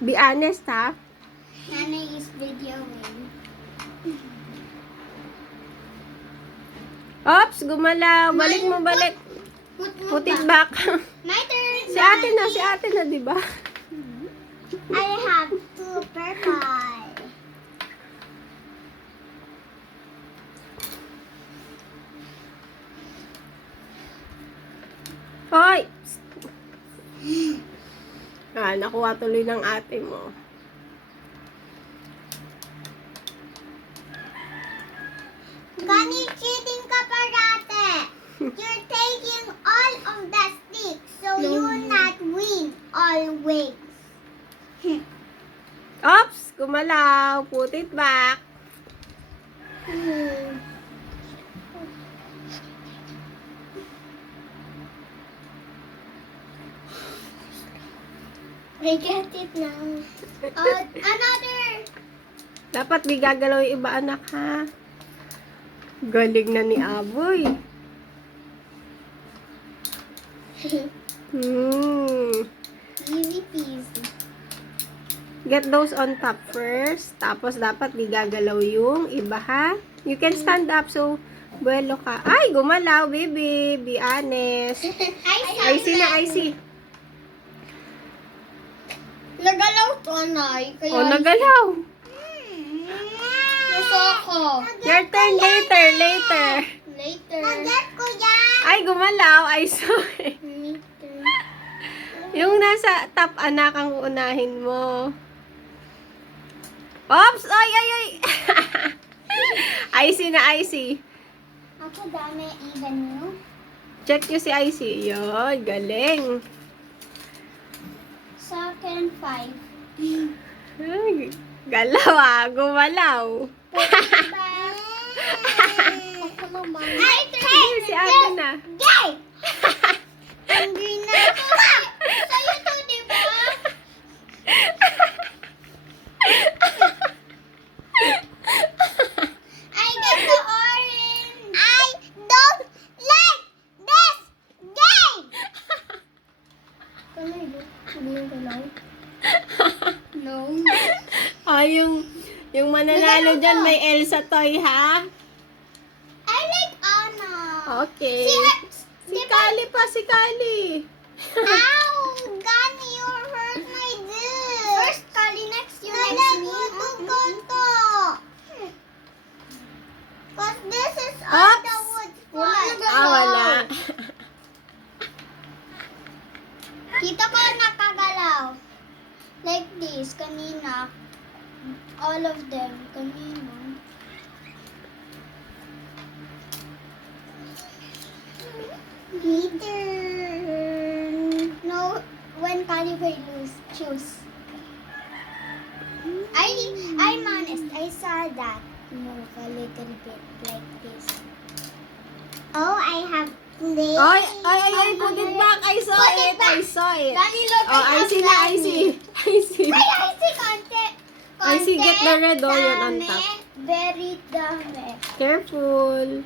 Be honest, ha? Nana is videoing. Oops, gumalaw. Balik mo, balik. Put it back. My turn. Si ate na, di ba? I have 2 purple. Hoy! Nakuha tuloy ng ate mo. Gani, cheating ka parate. You're taking all of the sticks, so you not win always. Oops! Gumalaw. Put it back. I get it now. Another. Dapat di gagalaw yung iba, anak, ha? Galing na ni Aboy. Easy peasy. Get those on top first. Tapos, dapat di gagalaw yung iba, ha? You can stand up, so, buwelo ka. Ay, gumalaw, baby. Be honest. I see na, I see. Nagalaw to, Anay. Oh, nagalaw. Gusto ko. Your turn later. Later. Nagat ko yan. Ay, gumalaw. I saw it. Later. Yung nasa top, anak, ang unahin mo. Oops! Ay! I see na, I see. Ako dami even mo. Check nyo si IC. Yun, galing. Sa akin, 5. Ay, galaw, gumalaw. Ako naman. Ay, 3! Si ate na. Gay! Hungry na ako. Sa'yo to, di ba? I get the orange. I don't like this game. Can I do? No. Yung mananalo dyan, may Elsa toy, ha? I like Anna. Okay. Si Diba? Kali pa, si Kali. Ow! Gani, you hurt my dick. First, Kali, next you, next me. Cause this is all Oops. the wood spot. Wala. Kita ko nakagalaw. Like this, kanina. All of them, kanina. Later. No, when Kali will lose, choose. I'm honest, I saw that. Move a little bit like this. Oh, I have play. Ay, put it back. I saw Put it it. back. I saw it. Gani, look, Oh, I see na, I see. I see. Wait, I see content. I see, get the red oh, yun on top. Very dami. Careful.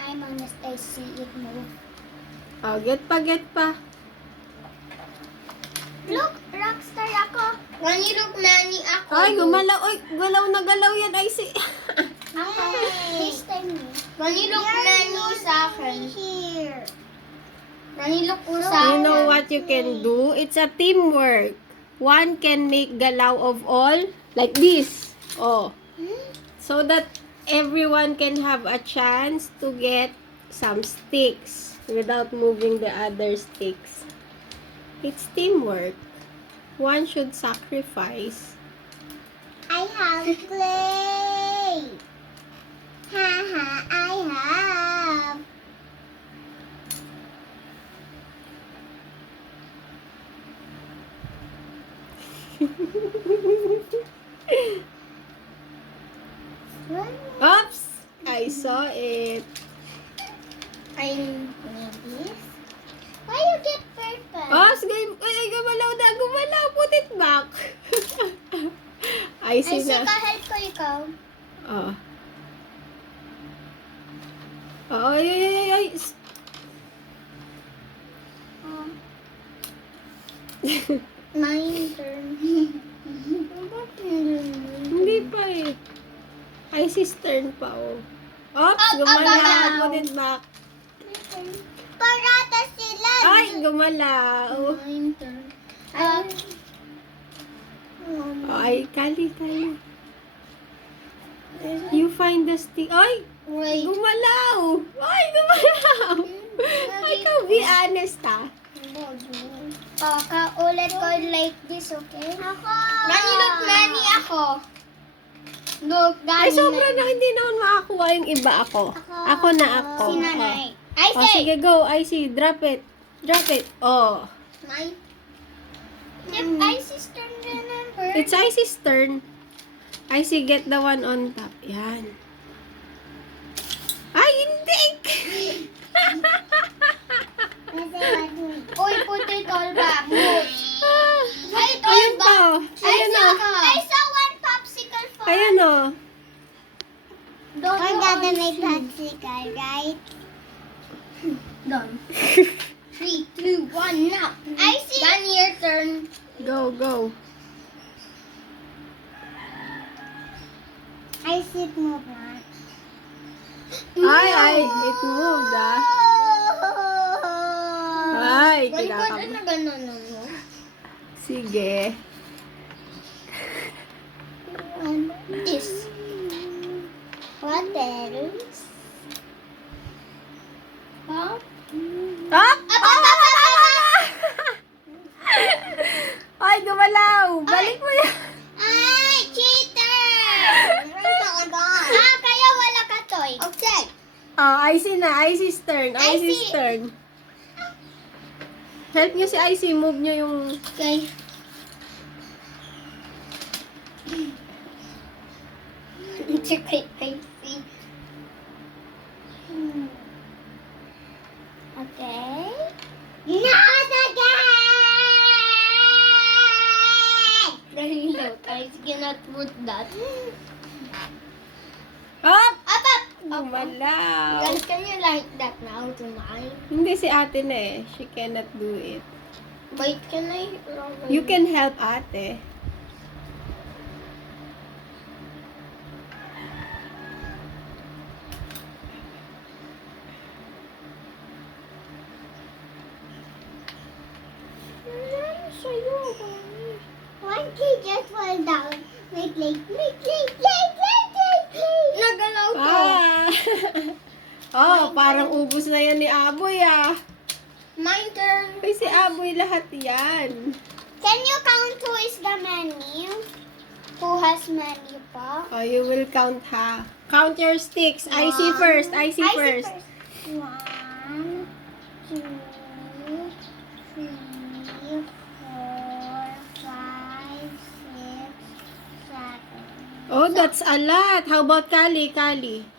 I'm honest, I see it move. Oh, get pa. Look, rockstar ako. Gani, look, nani ako. Ay, gumalaw. Ay, galaw na galaw yan. I see. Ako. This time me. Gani, look, nani sa akin. Here. Gani, look ko sa You know what you can do? It's a teamwork. One can make galaw of all. Like this. Oh. So that everyone can have a chance to get some sticks without moving the other sticks. It's teamwork. One should sacrifice. I have clay. Haha, I have. Oops! I saw it. I need this. Why you get purple? Oh, sige. Ay, gumalaw na. Gumalaw. Put it back. I Ay, see na. help ko ikaw. Oh. Oh, ay. My turn. Icy's turn pa, oh. Oops, gumala. Put it back. Parata sila. Ay, gumala. Oh. My turn. Ay, Kali. You find the stick. Ay, Wait. gumalaw. Ay, gumalaw. Ay, ikaw, be honest, ha? Ulit ko like this, okay? Ako. Gani, look, Nani, ako. Look, Gani. Ay, sobra na hindi naman makakuha yung iba ako. Ako na ako. Si Nanay. I Oh, say. sige, go. Icy, drop it. Drop it. Oh. My. If I sister remember. It's Icy's turn. Icy, get the one on top. Yan. Ay, hindi! Oy, put it all back. Move. Ay, it all Ayun back. pa, oh. Ayun, oh. I saw one popsicle for. Ayun, oh. Don't We're go gonna on make two. popsicle, right? Done. 3, 2, 1, now. I see. Gani, your turn. Go. I see it move on. Ay, it moved, ah. Ay, Gani, put kinakam. it na ganun, no? Sige. This. What else? Huh? Ah! Ay, gumalaw! Balik mo yan! Ay, cheater! Kaya wala ka toy. Okay. Oh, Icy na. Icy's turn. Icy's Icy. turn. Help nyo si Icy. Move nyo yung... Okay. Check I see. Okay. Not again! Very low. I cannot put that. Up! Up, up. Gumalaw. Guys, can you like that now to mine? Hindi si ate na eh. She cannot do it. Wait, can I? You can help ate. One kid just fall down. Make. Nagalaw to. Oh, parang ubus na yan ni Aboy ah. My turn. Ay, si Aboy lahat yan. Can you count who is the menu? Who has menu pa? Oh, you will count ha. Count your sticks. Icy first. Icy first. 1, 2, 3, 4, 5, 6, 7. Oh, that's a lot. How about Kali?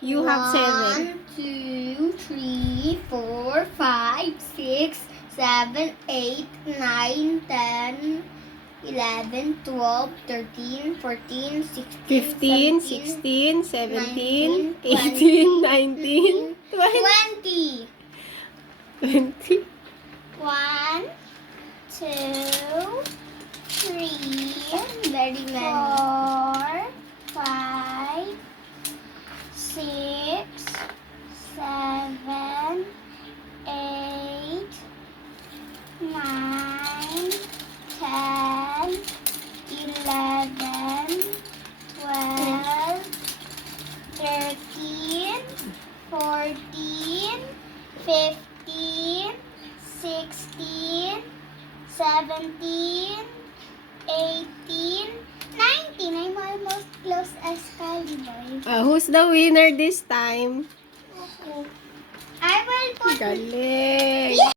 You have 7. 1, 2, 3, 4, 5, 6, 7, 8, 9, 10, 11, 12, 13, 14, 16, 15, 16, 17, 19, 18, 19, 20. 20. 1, 2, 3, Very many. 4, 5, 6, 7, 8, 9, 10, 11, 12, 13, 14, 15, 16, 17, 18, 19. I'm almost close as Caliboy. Who's the winner this time? I will put Galing.